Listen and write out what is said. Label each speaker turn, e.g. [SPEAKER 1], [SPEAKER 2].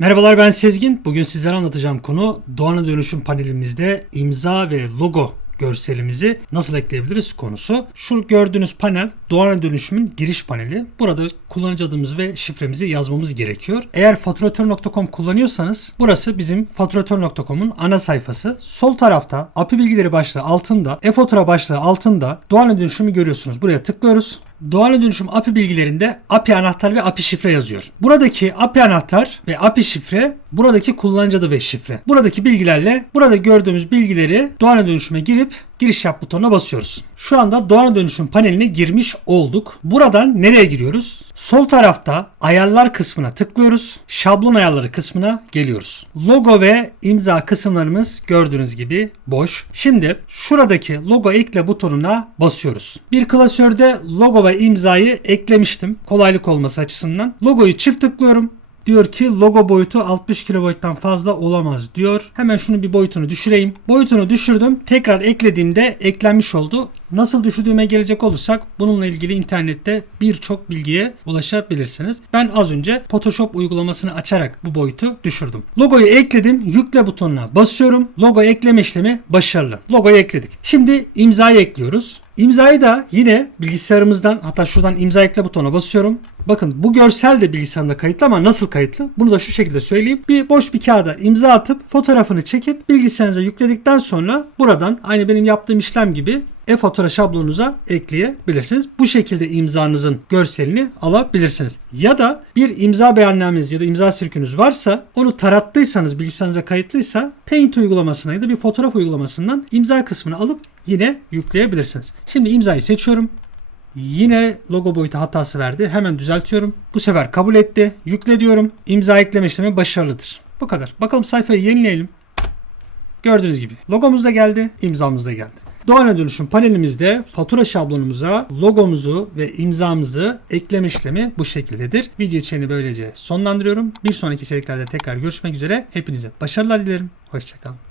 [SPEAKER 1] Merhabalar ben Sezgin. Bugün sizlere anlatacağım konu Doğan'a Dönüşüm panelimizde imza ve logo görselimizi nasıl ekleyebiliriz konusu. Şu gördüğünüz panel Doğan'a Dönüşüm'ün giriş paneli. Burada kullanıcı adımız ve şifremizi yazmamız gerekiyor. Eğer faturatör.com kullanıyorsanız burası bizim faturatör.com'un ana sayfası. Sol tarafta API bilgileri başlığı altında, e-fatura başlığı altında Doğan'a Dönüşüm'ü görüyorsunuz. Buraya tıklıyoruz. Doğan'a dönüşüm API bilgilerinde API anahtar ve API şifre yazıyor. Buradaki API anahtar ve API şifre buradaki kullanıcı adı ve şifre. Buradaki bilgilerle burada gördüğümüz bilgileri Doğan'a dönüşüme girip giriş yap butonuna basıyoruz. Şu anda Doğan'a dönüşüm paneline girmiş olduk. Buradan nereye giriyoruz? Sol tarafta ayarlar kısmına tıklıyoruz. Şablon ayarları kısmına geliyoruz. Logo ve imza kısımlarımız gördüğünüz gibi boş. Şimdi şuradaki logo ekle butonuna basıyoruz. Bir klasörde logo ve imzayı eklemiştim. Kolaylık olması açısından. Logoyu çift tıklıyorum. Diyor ki logo boyutu 60 kilobayttan fazla olamaz diyor. Hemen şunu bir boyutunu düşüreyim. Boyutunu düşürdüm. Tekrar eklediğimde eklenmiş oldu. Nasıl düşürdüğüme gelecek olursak bununla ilgili internette birçok bilgiye ulaşabilirsiniz. Ben az önce Photoshop uygulamasını açarak bu boyutu düşürdüm. Logoyu ekledim. Yükle butonuna basıyorum. Logo ekleme işlemi başarılı. Logoyu ekledik. Şimdi imzayı ekliyoruz. İmzayı da yine bilgisayarımızdan hatta şuradan imza ekle butonuna basıyorum. Bakın bu görsel de bilgisayarımda kayıtlı ama nasıl kayıtlı? Bunu da şu şekilde söyleyeyim. Bir boş bir kağıda imza atıp fotoğrafını çekip bilgisayarınıza yükledikten sonra buradan aynı benim yaptığım işlem gibi e-fatura şablonunuza ekleyebilirsiniz. Bu şekilde imzanızın görselini alabilirsiniz. Ya da bir imza beyannameniz ya da imza sirkünüz varsa onu tarattıysanız bilgisayarınıza kayıtlıysa Paint uygulamasına ya da bir fotoğraf uygulamasından imza kısmını alıp yine yükleyebilirsiniz. Şimdi imzayı seçiyorum. Yine logo boyutu hatası verdi. Hemen düzeltiyorum. Bu sefer kabul etti. Yükle diyorum. İmza ekleme işlemi başarılıdır. Bu kadar. Bakalım sayfayı yenileyelim. Gördüğünüz gibi logomuz da geldi, imzamız da geldi. Doğan'a dönüşüm panelimizde fatura şablonumuza logomuzu ve imzamızı ekleme işlemi bu şekildedir. Video içeriğini böylece sonlandırıyorum. Bir sonraki içeriklerde tekrar görüşmek üzere. Hepinize başarılar dilerim. Hoşçakalın.